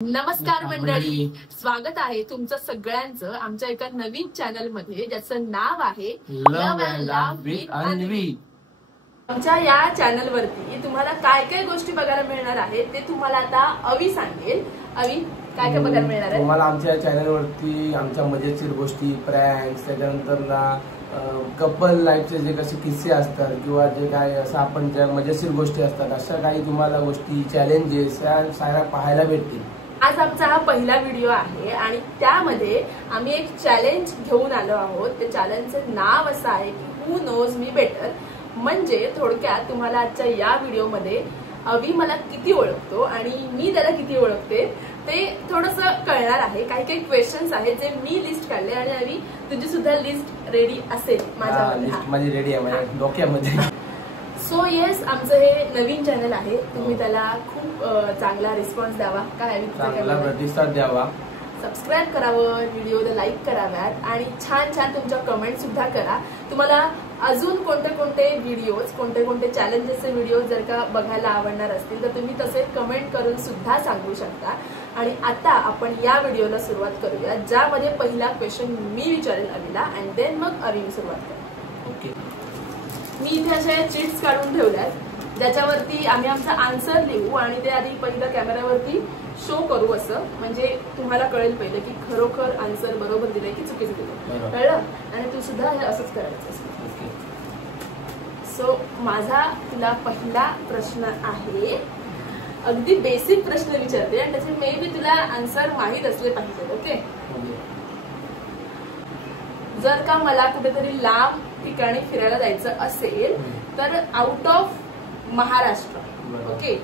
नमस्कार मंडळी, स्वागत आहे तुमचं सगळ्यांचं आमच्या एका नवीन चॅनल मध्ये ज्याचं नाव आहे लव्ह अँड लाव्ह विथ अन्वी। आमच्या या चॅनल वरती तुम्हाला काय काय गोष्टी बघायला मिळणार आहेत ते तुम्हाला आता अवी सांगेल। अवी, काय काय बघायला मिळणार आहे तुम्हाला आमच्या चॅनल वरती? आमच्या मजेशीर गोष्टी, प्रँक्स, त्याच्यानंतर ना कपल लाईफचे जे कसे किस्से असतात किंवा जे काय असं आपण ज्या मजेशीर गोष्टी असतात अशा काही तुम्हाला गोष्टी, चॅलेंजेस या साऱ्या पाहायला भेटतील। आज आमचा हा पहिला व्हिडिओ आहे आणि त्यामध्ये आम्ही एक चॅलेंज घेऊन आलो आहोत। त्या चॅलेंजचं नाव असं आहे की हू नोज मी बेटर। म्हणजे थोडक्यात तुम्हाला आजच्या या व्हिडिओमध्ये अवी मला किती ओळखतो आणि मी त्याला किती ओळखते ते थोडंसं कळणार आहे। काही काही क्वेश्चन्स आहेत जे मी लिस्ट काढले आणि अवी तुझी सुद्धा लिस्ट रेडी असेल माझी रेडी आहे माझ्या डोक्यामध्ये। सो येस, आमचं हे नवीन चॅनल आहे, तुम्ही त्याला खूप चांगला रिस्पॉन्स द्यावा, काय चांगला प्रतिसाद द्यावा, सबस्क्राईब करावं, व्हिडिओला लाईक कराव्यात आणि छान छान तुमच्या कमेंट सुद्धा करा। तुम्हाला अजून कोणते कोणते व्हिडिओज, कोणते कोणते चॅलेंजेसचे व्हिडिओ जर का बघायला आवडणार असतील तर तुम्ही तसे कमेंट करून सुद्धा सांगू शकता। आणि आता आपण या व्हिडिओला सुरुवात करूया, ज्यामध्ये पहिला क्वेश्चन मी विचारेल अवीला अँड देन मग अवी सुरुवात करेल। ओके, मी इथे अशा चिट्स काढून ठेवल्यात ज्याच्यावरती आम्ही आमचा आन्सर लिहू आणि ते आधी पहिल्या कॅमेऱ्यावरती शो करू, असं म्हणजे तुम्हाला कळेल पहिले की खरोखर आन्सर बरोबर दिलंय की चुकीचं दिलंय, कळलं? आणि तू सुद्धा हे असंच करायचं। सो माझा तुला पहिला प्रश्न आहे, अगदी बेसिक प्रश्न विचारते आणि त्याचे मे बी तुला आन्सर माहीत असले पाहिजे। ओके, जर का मला कुठेतरी लांब ठिकाणी फिरायला जायचं असेल तर आउट ऑफ महाराष्ट्र, ओके,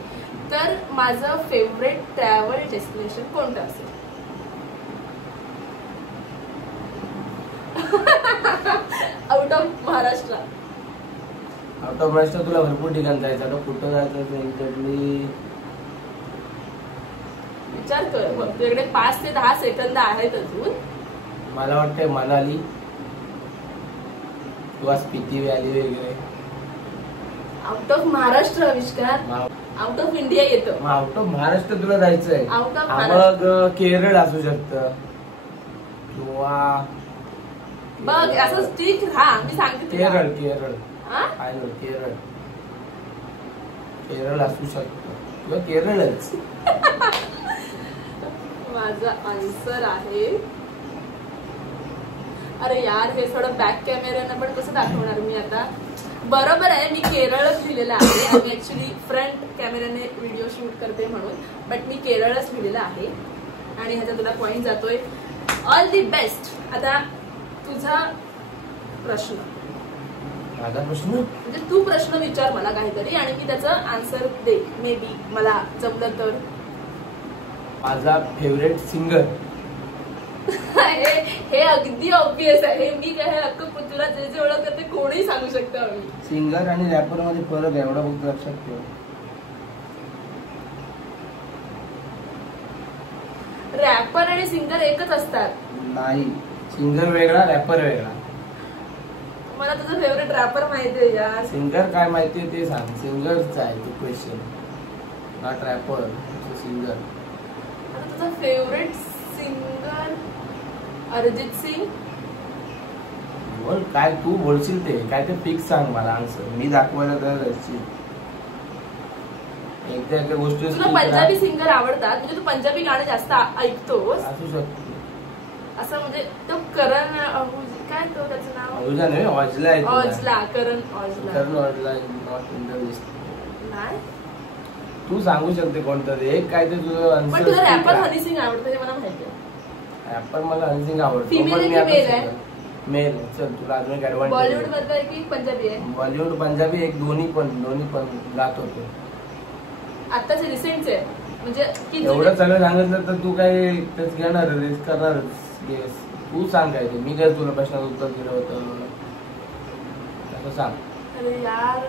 तर माझं फेवरेट ट्रॅव्हल डेस्टिनेशन कोणतं असेल? Out of Maharashtra. Out of Maharashtra तुला भरपूर ठिकाण जायचं, आता कुठं जायचं एक्झॅक्टली विचार कर, तुझ्याकडे 5 ते 10 सेकंद आहेत अजून। मला वाटतंय मनाली किंवा स्पिती व्हॅली वगैरे। आउट ऑफ महाराष्ट्र आविष्कार, आउट ऑफ इंडिया येतं। आउट ऑफ महाराष्ट्र तुला जायचंय? आउट ऑफ मग केरळ असू शकतं किंवा बघ असं ठीक। हा, मी सांगते केरळ, केरळ केरळ, केरळ असू शकतं किंवा केरळच। माझा आन्सर आहे, अरे यार हे थोडं बॅक कॅमेऱ्यानं पण कसं दाखवणार मी आता? बरोबर आहे, मी केरळच लिहिलेलं आहे। आम्ही ऍक्च्युली फ्रंट कॅमेऱ्याने व्हिडिओ शूट करते म्हणून, बट मी केरळच लिहिलेलं आहे आणि ह्याचा तुला पॉइंट जातोय। All the best. आता तुझा प्रश्न, माझा प्रश्न म्हणजे तू प्रश्न विचार मला काहीतरी आणि मी त्याचं आन्सर दे, मे बी मला जमलं तर। माझा फेवरेट सिंगर हे अगदी ऑब्विस आहे, मी काय हक्क तुला जे जे ओळख करते कोणी सांगू शकतं। सिंगर आणि रॅपर मध्ये फरक आहे, एवढा फक्त लक्षात ठेव। रॅपर आणि सिंगर एकच असतात? नाही, सिंगर वेगळा, रॅपर वेगळा। मला तुझं फेवरेट रॅपर माहिती आहे यार। सिंगर काय माहितीये ते सांग, सिंगरचा आहे तो क्वेश्चन, नॉट रॅपर, सिंगर। तुझा फेवरेट सिंगर अरिजित सिंग? बोल काय तू बोलशील ते, काय ते फिक्स सांग मला आन्सर, मी दाखवायला तयार आहे। एकदा एका गोष्टी, तुला पंजाबी सिंगर आवडतात म्हणजे तू पंजाबी गाणं जास्त ऐकतोस? असू शकतो असं, म्हणजे तो करण, काय तो त्याचं नाव? औजला नाही, औजला आहे। Aujla, Karan Aujla. Karan Aujla not in the list. नाही, तू सांगू शकते कोणतं ते, एक काय ते तुझं आन्सर। पण तुला रॅपर हनी सिंग आवडतं हे मला माहिती आहे। रॅपर मला हनी सिंग आवडतो, फिमेल आहे की मेल आहे? मेल। चल तुला अजून एक ऍडव्हान्टेज, बॉलिवूड मधला आहे की पंजाबी आहे? बॉलिवूड पंजाबी एक, दोन्ही पण गात होतो। आताचे रिसेंटचे आहे म्हणजे की एवढं सगळं सांगितलं तर तू काय तेच घेणार, रिस्क करणार? तू सांग काय ते, मी काय तुला प्रश्नाचं उत्तर दिलं होतं असं सांग। अरे यार,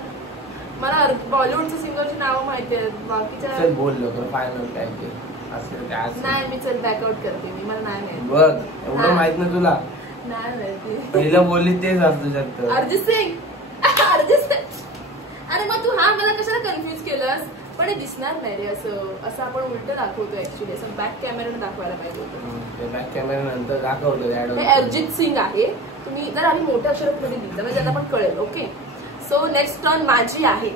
मला बॉलिवूडच्या सिंगरची नावं माहिती आहेत, बाकीच्या चल बोल लवकर, फायनल काय ते असं काय? नाही, मी चल बॅकआउट करते, मी मला नाही माहिती। बघ एवढं माहित ना तुला? नाही माहिती। पहिलं बोलली तेच असू शकतं। अरिजित सिंग, अरिजित सिंग। अरे मग तू हा मला कशाला कन्फ्युज केलंस? पण हे दिसणार नाही रे, असं आपण उलट दाखवतो ऍक्च्युली, असं बॅक कॅमेराने दाखवायला पाहिजे होतं. बॅक कॅमेरा नंतर दाखवतो. हे अरिजित सिंग आहे. तुम्ही जर आम्ही मोठ्या अक्षरात मध्ये दिलं म्हणजे त्यांना पण कळेल. ओके, सो नेक्स्ट टर्न माझी आहे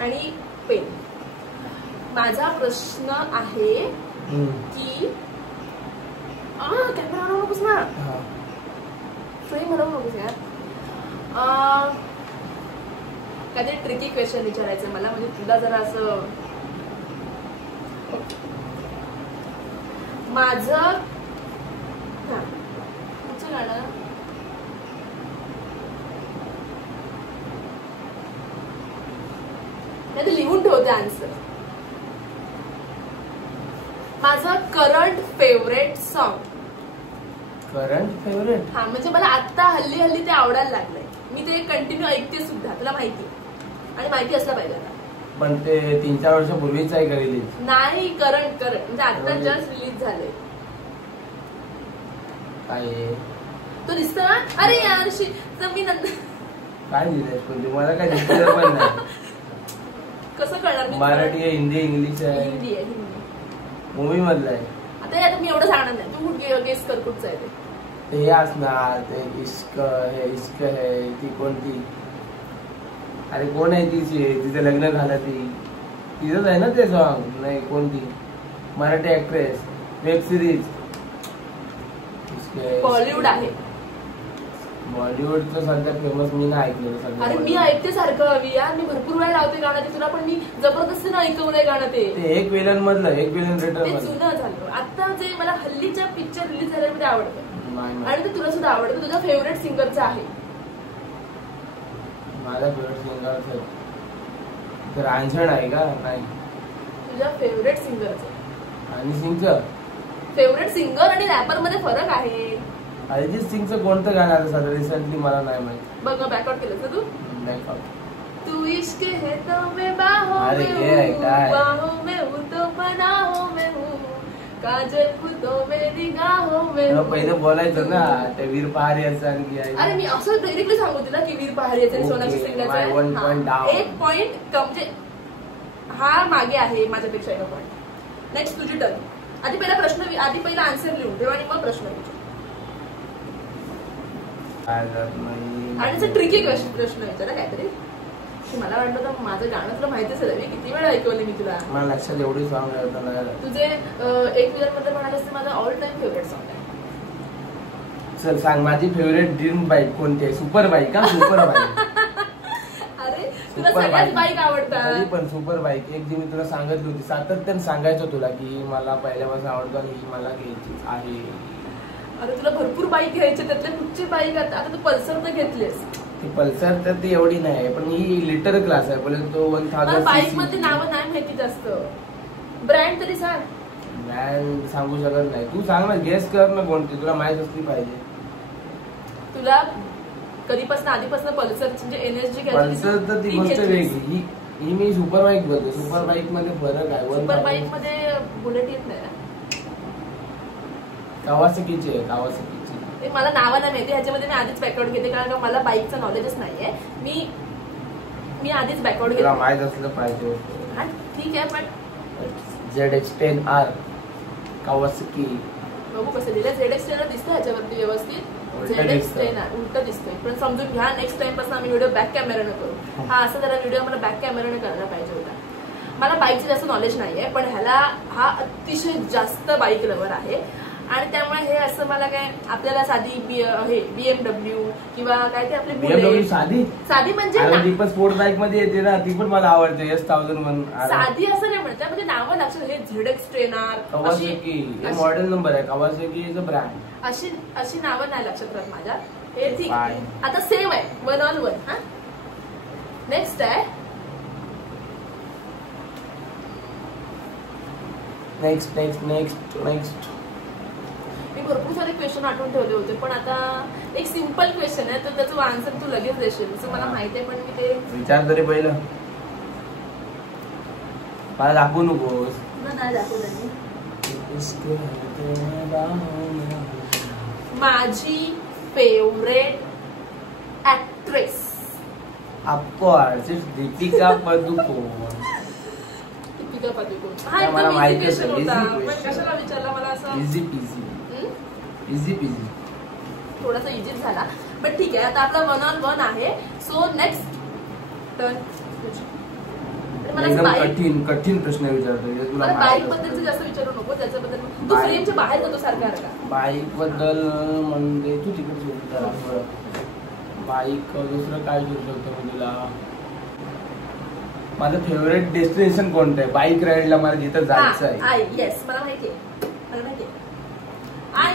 आणि पेन. माझा प्रश्न आहे की कॅमेरा आणू नकोस ना, फ्रेम बनवू नकोस यार. काहीतरी ट्रिकी क्वेश्चन विचारायचं मला, म्हणजे तुला जरा असं माझं तुमचं गाणं नाही ते लिहून ठेवते आन्सर. माझं current favourite song. Current favourite? हा, म्हणजे मला आता हल्ली ते आवडायला लागलंय. मी ते कंटिन्यू ऐकते सुद्धा, तुला माहिती आणि माहिती असलं पाहिजे आता. पण ते 3-4 वर्षापूर्वीच आहे का रिलीज? नाही, करंट म्हणजे आता जस्ट रिलीज झाले. काय तो दिसतो ना? अरे यार तर मी नंतर काय दिलंय पण मला काय दिसलं पण नाही. कसं कळणार? मराठी आहे, हिंदी, इंग्लिश आहे? हिंदी आहे. हिंदी मूवी मधलं आहे. आता मी एवढं सांगणार नाही, तू गेस कर कुठचं आहे ते. हे असणार ते इश्क है ती कोणती? अरे कोण आहे तिची? तिचं लग्न झालं तिथंच आहे ना ते सॉन्ग? नाही, कोणती Marathi actress, web series? Bollywood आहे. बॉलिवूडचं सध्या फेमस मी नाही ऐकलं सध्या. अरे मी ऐकते सारखं हवी यार, मी भरपूर वेळा लावते गाणं ते तुला, पण मी जबरदस्तीनं ऐकवलंय गाणं ते. एक विलन मधलं, एक विलन रिटर्न ते जुनं झालं. आता जे मला हल्लीच्या पिक्चर रिलीज झाल्यामध्ये आवडतं आणि ते तुला सुद्धा आवडतं. तुझ्या फेवरेट सिंगरचं आहे? माझा फेवरेट सिंगर तर रांझण आहे का? नाही. तुझ्या फेवरेट सिंगरचं आणि सिंगचं फेवरेट सिंगर आणि रॅपर मध्ये फरक आहे. अरिजित सिंगचं कोणतं गाणं आता सध्या रिसेंटली मला नाही माहिती. बघ बॅकआउट केलं का तू? बॅकआउट. तू इश्क है तो मैं बाहों में हूँ तो पनाहों में हूँ, काजल फुटो में निगाहों में हूँ. पहिले बोलायचं ना ते वीर पहारी याचं आणखी आहे. अरे मी असं डायरेक्टली सांगू तुला की वीर पहारी याचं सोनाक्षी सिंगरचं आहे. 1 पॉइंट म्हणजे हा मागे आहे माझ्यापेक्षा 1 पॉइंट. नेक्स्ट तुझी टर्न. आधी पहिला आन्सर लिहून ठेव आणि मग प्रश्न विचार. आणि ट्रिकी प्रश्न विचारा काहीतरी. मला वाटलं तर माझं गाणं तुला माहितीच आहे, किती वेळा ऐकवलं मी तुला. मला लक्षात एवढी सॉंग तुझे एक विलर मध्ये म्हणाल असते माझा ऑल टाइम फेवरेट सॉंग आहे. चल सांग, माझी फेवरेट ड्रीम बाईक कोणती आहे? सुपर बाईक का? Super bike. अरे तुला सगळ्याच बाईक आवडतात. पण सुपर बाईक एक जी मी तुला सांगितली होती, सातत्याने सांगायचं तुला की मला पहिल्यापासून आवडतो आणि ही मला घ्यायची आहे. अरे तुला भरपूर बाईक घ्यायची, त्यातले कुठची बाईक? आता तू पल्सर तर घेतलीस. ती पल्सर तर ती एवढी नाही, पण ही लिटर क्लास आहे. बोले तो 1000. बाईक मध्ये नावं नाही माहिती जास्त. ब्रँड तरी सांग. ब्रँड सांगू शकत नाही. तू सांग ना, गेस कर ना कोणती तुला माहित असली पाहिजे. तुला कधीपासून आधीपासून पल्सरची म्हणजे एनएसजी पल्सर तर ती गोष्ट वेगळी. ही मी सुपर बाईक बोलतो. सुपर बाईक मध्ये फरक आहे. सुपर बाईक मध्ये बुलेट येत नाही ना? कावासाकीची आहे, कावासाकीची. ते मला नावं नाही माहिती, ह्याच्यामध्ये मी आधीच बॅकआउट घेते कारण का मला बाईकचं नॉलेजच नाहीये. मी आधीच बॅकआउट घेते. तुला माहित असलं पाहिजे. ठीक आहे, पण ZX10R कावासाकी. बघू कसं दिलं. ZX10R दिसतं ह्याच्यावरती व्यवस्थित. ZX10R उलट दिसतोय, पण समजून घ्या. नेक्स्ट टाइम पासून आम्ही व्हिडिओ बॅक कॅमेराने करू. हा असा जरा व्हिडिओ मला बॅक कॅमेराने करायला पाहिजे होता. मला बाईकचं जास्त नॉलेज नाहीये, पण हा अतिशय जास्त बाईक लवर आहे आणि त्यामुळे हे असं मला काय आपल्याला साधी BMW किंवा काय ते आपली BMW साधी म्हणजे ती पण स्पोर्ट बाईक मध्ये येते ना, ती पण मला आवडते. S1000 म्हणून साधी असं नाही म्हणत, त्यामध्ये नावं लक्षात. हे ZX10R कावासाकी मॉडेल नंबर आहे. Kawasaki is a brand. अशी नावं नाही लक्षात राहत माझ्या. हे ठीक आता सेम आहे 1 on 1. हा नेक्स्ट आहे. नेक्स्ट मी भरपूर सारे क्वेश्चन आठवून ठेवले होते, पण आता एक सिंपल क्वेश्चन आहे तर त्याचं आन्सर तू लगेच देशील असं मला माहिती आहे, पण मी ते विचार तरी पहिलं. मला दाखवू नकोस. नाही दाखवलं. माझी favourite actress of course Deepika Padukone. Deepika Padukone. हा मला एकदम माहिती इझी आहे, क्वेश्चन होता, easy पण question. कशाला विचारला मला असं. इझी पीझी थोडासा इझीच झाला, पण ठीक आहे. आता आपला 1 on 1 आहे. So next turn. एकदम कठीण प्रश्न विचारतो तुला. मला बाईक बद्दलचं जास्त विचारू नको, त्याच्याबद्दल तू फ्रेमच्या बाहेर जातो सारखा का. बाईक बद्दल म्हणजे तू तिकडे बाईक दुसरं काय विचारू शकतो मी तुला. माझं फेवरेट डेस्टिनेशन कोणतं आहे बाईक राईडला मला जिथं जायचं आहे. येस मला माहिती आहे.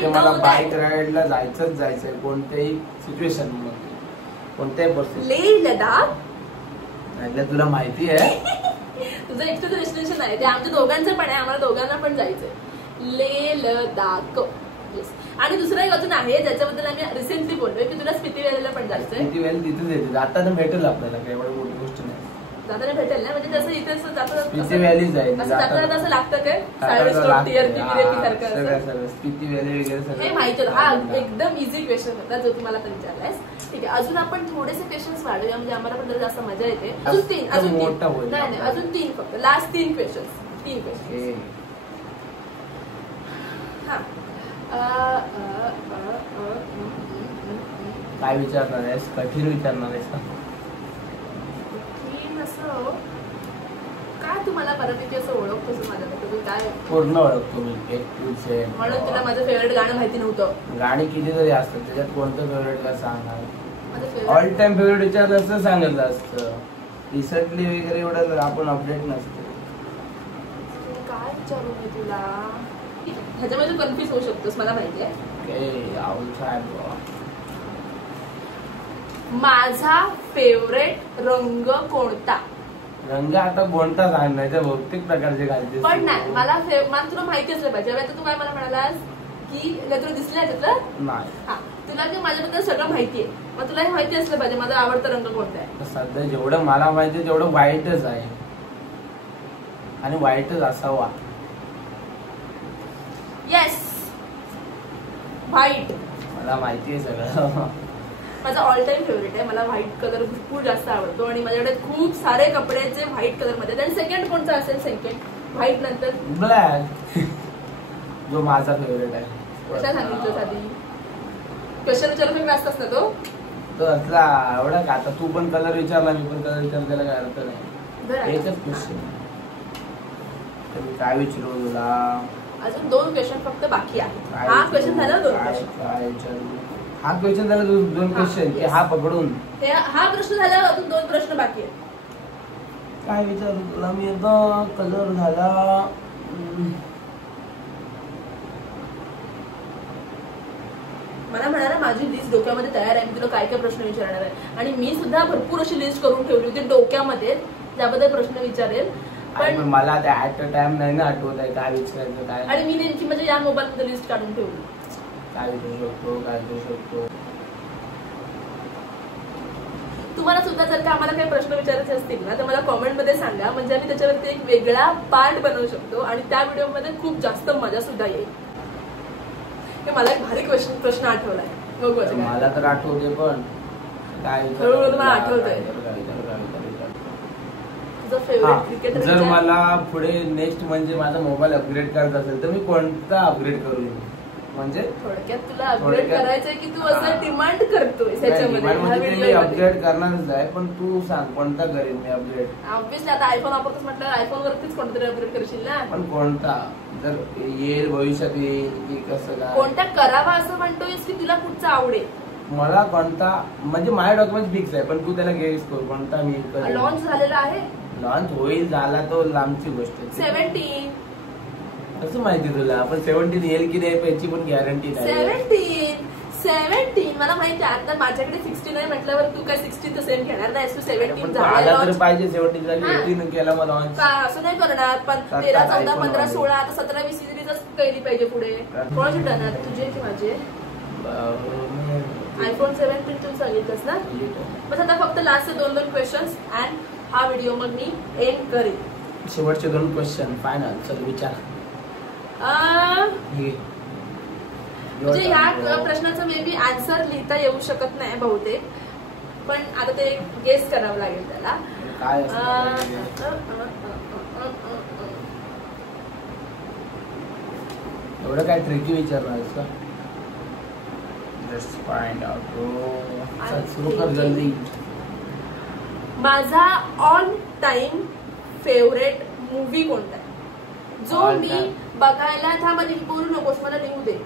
मला बाईक राईडला जायचंच आहे कोणत्याही सिच्युएशन मध्ये, कोणत्याही परिस्थितीत. लेह लडाख. तुला माहिती आहे तुझं एकटं डेस्टिनेशन आहे ते, आमच्या दोघांचं पण आहे, आम्हाला दोघांना पण जायचंय लेह लडाख. आणि दुसरं एक अजून आहे ज्याच्याबद्दल आम्ही रिसेंटली बोललोय की तुला स्पिती व्हॅलीला पण जायचंय. स्पिती व्हॅली तिथेच येते, जाताना भेटेल आपल्याला, काही एवढी मोठी गोष्ट नाही. जाताना भेटेल ना, म्हणजे जसं इथे स्पिती व्हॅली जाईल जाताना असं लागतं काय स्पिती व्हॅली वगैरे हे माहिती होतं. हा एकदम इझी क्वेश्चन होता जो तुम्हाला पण विचारलायस. ठीक आहे, अजून आपण थोडेसे क्वेश्चन्स वाढूया म्हणजे आम्हाला पण जरा जास्त मजा येते. अजून तीन नाही अजून 3 फक्त लास्ट 3 क्वेश्चन्स. काय विचारणार आहेस, कठीण विचारणार आहेस का. असं काय तुम्हाला बऱ्यापैकी असं ओळखतोस माझ्याकडे काय पूर्ण ओळखतो मी म्हणून तुला माझं फेवरेट गाणं माहिती नव्हतं. गाणी किती तरी असतात त्याच्यात कोणतं फेवरेट का सांगणार. ऑल टाइम फेवरेट विचारलं असतं सांगितलं असतं. रिसेंटली वगैरे एवढं आपण अपडेट नसतो. काय विचारू मी तुला ह्याच्यामध्ये कन्फ्युज होऊ शकतोस मला माहिती आहे. माझा फेवरेट रंग कोणता. रंग आता कोणता सांगण्याच्या बहुतेक प्रकारचे घालते पण नाही मला तुला माहिती असलं पाहिजे. आता तू काय मला म्हणालास की तुला दिसलं त्यातलं नाही. हा तुला ते माझ्याबद्दल सगळं माहिती आहे, मग तुला हे माहिती असलं पाहिजे माझा आवडता रंग कोणता आहे. सध्या जेवढं मला माहिती तेवढं व्हाईटच आहे आणि व्हाईटच असावा. Yes white. मला माहिती आहे सगळं. माझा ऑल टाइम फेवरेट आहे. मला व्हाईट कलर भरपूर जास्त आवडतो आणि माझ्याकडे खूप सारे कपडे जे व्हाईट कलर मध्ये. आणि सेकंड कोणता असेल सेकंड व्हाईट नंतर ब्लॅक जो माझा फेवरेट आहे. कशा सांगितलं आधी क्वेश्चन विचारून जास्त असतं तो असला एवढा का. आता तू पण कलर विचारला मी पण कलर विचार त्याला काय अर्थ नाही. एकच क्वेश्चन. तर मी काय विचारू तुला. अजून 2 क्वेश्चन फक्त बाकी आहे. हा क्वेश्चन झाला 2 क्वेश्चन. काय विचारू. हा क्वेश्चन झाला 2 क्वेश्चन की हा पकडून हा प्रश्न झाला अजून 2 प्रश्न बाकी आहेत. काय विचारू तुला मी. आता कलर झाला. मला म्हणाला माझी लिस्ट डोक्यामध्ये तयार आहे, मी तुला काय काय प्रश्न विचारणार आहे आणि मी सुद्धा भरपूर अशी लिस्ट करून ठेवली होती डोक्यामध्ये त्याबद्दल प्रश्न विचारेल. पण मला ते ऍट अ टाइम नाही ना आठवत आहे काय विचारायचं काय. आणि मी नेमकी म्हणजे या मोबाईल मध्ये लिस्ट काढून ठेवली. काय विचारू शकतो. तुम्हाला सुद्धा जर का आम्हाला काही प्रश्न विचारायचे असतील ना तर मला कॉमेंट मध्ये सांगा, म्हणजे आम्ही त्याच्यावरती एक वेगळा पार्ट बनवू शकतो आणि त्या व्हिडिओ मध्ये खूप जास्त मजा सुद्धा येईल. मला एक भारी प्रश्न आठवलाय. बघू मला तर आठवते पण काय मला आठवतंय. जर मला पुढे नेक्स्ट म्हणजे माझा मोबाईल अपग्रेड करायचा असेल तर मी कोणता अपग्रेड करू. म्हणजे थोडक्यात तुला अपग्रेड करायचंय की तू असं डिमांड करतोय त्याच्यामध्ये. अपग्रेड करणारच आहे पण तू सांग कोणता करेन मी अपग्रेड. ऑब्व्हियसली आता आयफोन वापरतोस म्हटलं आयफोन वरतीच कोणतरी अपग्रेड करशील ना. पण कोणता जर येईल भविष्यात येईल की कसं काय कोणता करावा असं म्हणतोयस की तुला कुठचा आवडेल. मला कोणता म्हणजे माझ्या डॉक्युमेंट फिक्स आहे पण तू त्याला गेस कर कोणता मी. लॉन्च झालेला आहे. लॉन्च होईल झाला तो लांबची गोष्ट आहे. 17 कसं माहिती तुला. आपण 17 येईल की नाही याची पण गॅरंटी नाही. 17 मला माहिती आहे. आता माझ्याकडे 16 आहे म्हटल्यावर तू काय 16 तर सेम घेणार नाही. 17 आला तर पाहिजे 17 झाली 18 केला मला लॉन्च. असं नाही करणार. पण 13 14 15 16 आता 17 20 सिरीजच केली पाहिजे पुढे. कोणाची टर्न आहे तुझे की माझे. आयफोन 17 तू सांगितलंस ना. बस आता फक्त लास्ट 2 क्वेश्चन्स अँड हा व्हिडिओ मग मी एंड करेन. शेवटचे 2 क्वेश्चन फायनल. चल विचार. म्हणजे ह्या प्रश्नाचं मे बी आन्सर लिहिता येऊ शकत नाही बहुतेक, पण आता ते गेस करावं लागेल त्याला. एवढं काय ट्रिकी विचारणार का? Just find out. सुरू कर जल्दी. माझा ऑन टाइम फेवरेट मूवी कोणता आहे जो मी बघायला थांबली बोलू नकोस मला लिहू दे.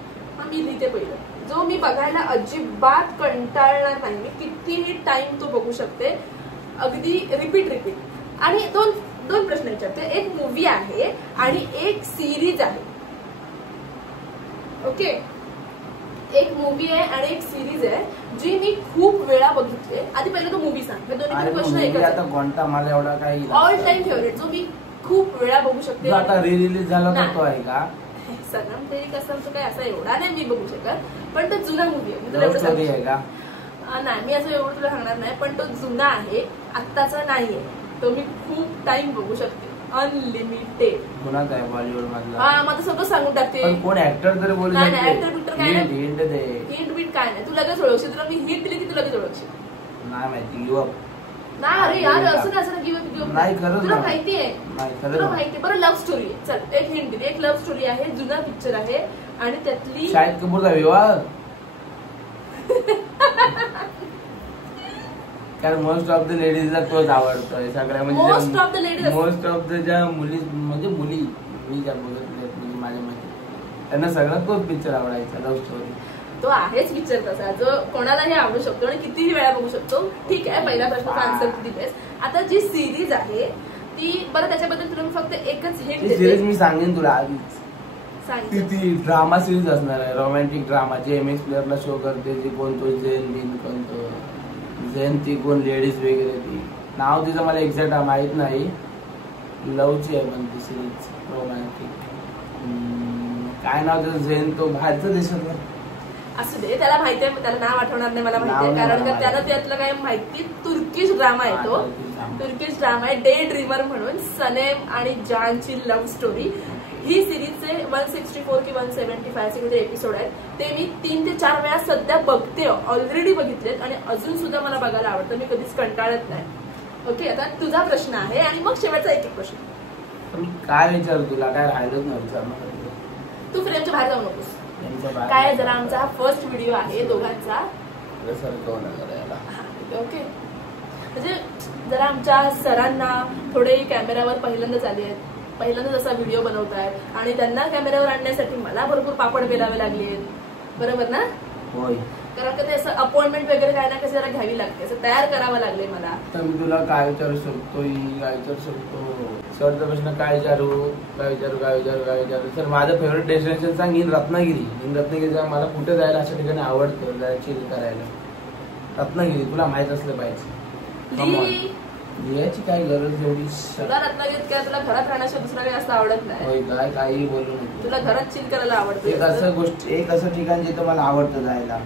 मी लिहिते पहिलं. जो मी बघायला अजिबात कंटाळणार नाही. मी कितीही टाइम तो बघू शकते अगदी रिपीट. आणि दोन प्रश्न विचारते. एक मूवी आहे आणि एक सिरीज आहे. ओके, एक मूवी आहे आणि एक सिरीज आहे जी मी खूप वेळा बघितली. आधी पहिला तो मूवी सांग. हे दोन्ही प्रश्न एकच. आता कोणता मला एवढा काही ऑल टाइम फेवरेट जो मी खूप वेळा बघू शकते. आता रिलीज झाला तर तो आहे का? सनम तेरी कसमचं काय असं एवढा नाही मी बघू शकत, पण तो जुना मूवी आहे. मी तुला एवढं स्टोरी आहे का? नाही, मी असं एवढं तुला सांगणार नाही, पण तो जुना आहे, आत्ताचा नाहीये. तो मी खूप टाइम बघू शकते. अनलिमिटेड. कोणाचा आहे बॉलिवूड मधला? हा, मला सगळं सांगून टाकते. पण कोण ऍक्टर तरी बोलू नाही, ऍक्टर पिक्टर काय नाही. हिंट बीट काय नाही. तू लगेच ओळखशील. तुला मी हिंट दिली की तू लगेच ओळखशील. नाही माहिती. Give up. नाही अरे यार, असं नाही गिव्ह अप नाही. खरंच तुला माहिती आहे. तुला माहिती. बरं, लव्ह स्टोरी आहे. चल एक हिंट दिली. एक लव्ह स्टोरी आहे, जुना पिक्चर आहे आणि त्यातली शाहिद कपूरचा विवाह. कारण मोस्ट ऑफ द लेडीजला तोच आवडतोय सगळ्या. म्हणजे most of the ladies, most of the ज्या मुली म्हणजे मुली मी ज्या बोलत नाही म्हणजे माझ्या माहिती त्यांना सगळ्यात तोच पिक्चर आवडायचा, लव्ह स्टोरी. तो आहेच पिक्चर तसा जो कोणालाही आवडू शकतो आणि कितीही वेळा बघू शकतो. ठीक आहे, पहिल्या प्रश्नाचा आन्सर तू दिलेस. आता जी सिरीज आहे ती, बरं त्याच्याबद्दल तुला मी फक्त एकच हिंट देते. सिरीज मी सांगेन तुला आधीच. सांग. ती ड्रामा सिरीज असणार आहे, रोमॅन्टिक ड्रामा. जे MX प्लेअरला शो करते ती कोणतो झेन बिन कोणतो झेन, ती कोण लेडीज वगैरे. ती नाव तिचं मला एक्झॅक्ट माहित नाही. लवची आहे पण ती सिरीज रोमॅन्टिक. काय नाव त्याचं? झेन. तो बाहेरचं देशातला असू दे, त्याला माहिती आहे. त्याला नाव आठवणार नाही मला माहिती आहे, कारण का त्यानं त्यातलं काय माहिती. तुर्किश ड्रामा आहे तो. तुर्किश ड्रामा आहे, डे ड्रीमर म्हणून. सनेम आणि जानची लव्ह स्टोरी. ही सिरीजचे 164 की 175 किती एपिसोड आहेत. ते मी 3 ते 4 वेळा सध्या बघते. ऑलरेडी बघितलेत आणि अजून सुद्धा मला बघायला आवडतं. मी कधीच कंटाळत नाही. ओके, आता तुझा प्रश्न आहे आणि मग शेवटचा एक प्रश्न. काय विचारू तुला? काय राहिलंच नाही विचारणं. तू फ्रेमच्या बाहेर जाऊ नकोस. काय, जरा आमचा हा फर्स्ट व्हिडिओ आहे दोघांचा. ओके, म्हणजे जरा आमच्या सरांना थोडे कॅमेऱ्यावर पहिल्यांदाच आले आहेत. पहिल्यांदाच असा व्हिडिओ बनवतायत आणि त्यांना कॅमेऱ्यावर आणण्यासाठी मला भरपूर पापड पेलावे लागले. बरोबर ना? होय. कारण का ते असं अपॉइंटमेंट वगैरे काय ना कसं जरा घ्यावी लागते. असं तयार करावं लागले मला. तर मी तुला काय विचारू शकतो? काय विचारू शकतो? शेवटचा प्रश्न काय विचारू? सर माझं फेवरेट डेस्टिनेशन सांग. इन रत्नागिरी. मला कुठे जायला अशा ठिकाणी आवडतं, जरा चिल करायला. रत्नागिरी तुला माहित असलं पाहिजे. लिहायची काय गरज एवढी? तुला रत्नागिरीत काय, तुला घरात राहण्याशिवाय दुसरं काही असं आवडत नाही? काय काही बोलू नको. तुला घरात चिल करायला आवडतं. एक असं ठिकाण जिथं मला आवडतं जायला.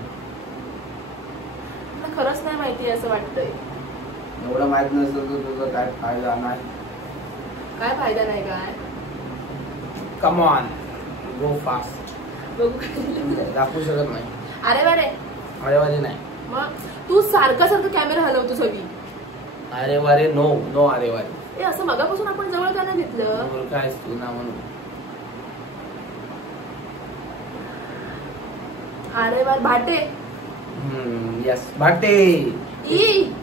तुला खरंच नाही माहिती असं वाटतंय. एवढं माहित नसतं तर तुझं काय फायदा नाही. काय फायदा नाही काय? Come on, go fast. बघू दाखवू शकत नाही. अरे वारे नाही. मग तू सारखं कॅमेरा हलवतो सगळी. अरे वारे नो अरे वारे. असं मगापासून आपण जवळ का नाही घेतलं? काय तू ना म्हणून. अरे वारे भाटे. यस भाटे.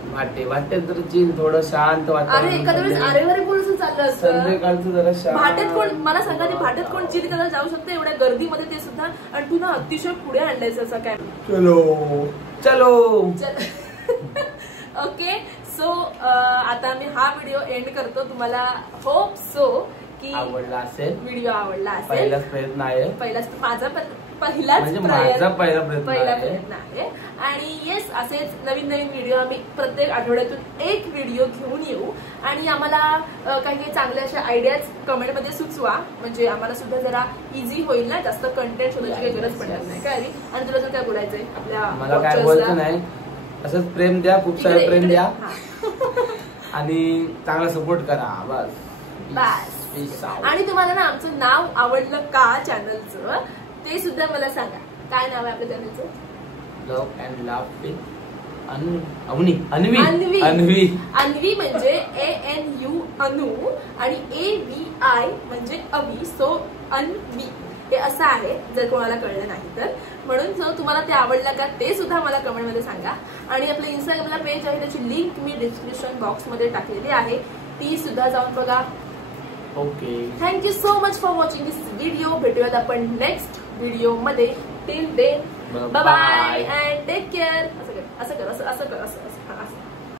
भाटे तर चिल, थोडं शांत वातावरण. अरे एखाद्या वेळेस अरे वारे बोलून चाललं असतं. संध्याकाळचं जरा शांत. भाट्यात कोण मला सांगा, ते भाट्यात कोण चिल करायला जाऊ शकतं एवढ्या गर्दीमध्ये? ते सुद्धा. आणि तू ना अतिशय पुढे आणलायस असा कॅमेरा. चलो. ओके, सो आता मी हा व्हिडिओ एंड करतो. तुम्हाला होप सो की आवडला असेल. व्हिडिओ आवडला असेल. पहिलाच प्रयत्न आहे. माझा पहिलाच पहिला प्रयत्न आहे. आणि येस, असेच नवीन व्हिडिओ आम्ही प्रत्येक आठवड्यातून एक व्हिडिओ घेऊन येऊ. आणि आम्हाला काही चांगल्या अशा आयडियाज कमेंटमध्ये सुचवा, म्हणजे आम्हाला सुद्धा जरा इझी होईल ना. जास्त कंटेंट शोधायची काही गरज पडणार नाही. काय आणि तुला जर काय बोलायचंय आपल्या मला काय बोलतं नाही. असंच प्रेम द्या, खूप सारं प्रेम द्या आणि चांगला सपोर्ट करा. बस. आणि तुम्हाला ना आमचं नाव आवडलं का चॅनलचं ते सुद्धा मला सांगा. काय नाव आहे आपल्या चॅनलचं? Love and laugh with Anvi म्हणजे ANU अनु आणि AVI म्हणजे अवी. सो अन्वी. हे असं आहे, जर कोणाला कळलं नाही तर. म्हणून जर तुम्हाला ते आवडलं का ते सुद्धा मला कमेंटमध्ये सांगा. आणि आपलं इंस्टाग्रामला पेज आहे, त्याची लिंक मी डिस्क्रिप्शन बॉक्समध्ये टाकलेली आहे, ती सुद्धा जाऊन बघा. Okay, thank you so much for watching this video. भेटूयात आपण नेक्स्ट व्हिडिओ मध्ये. Till then bye bye and take care. असं कर, असं कर, असं कर, असं.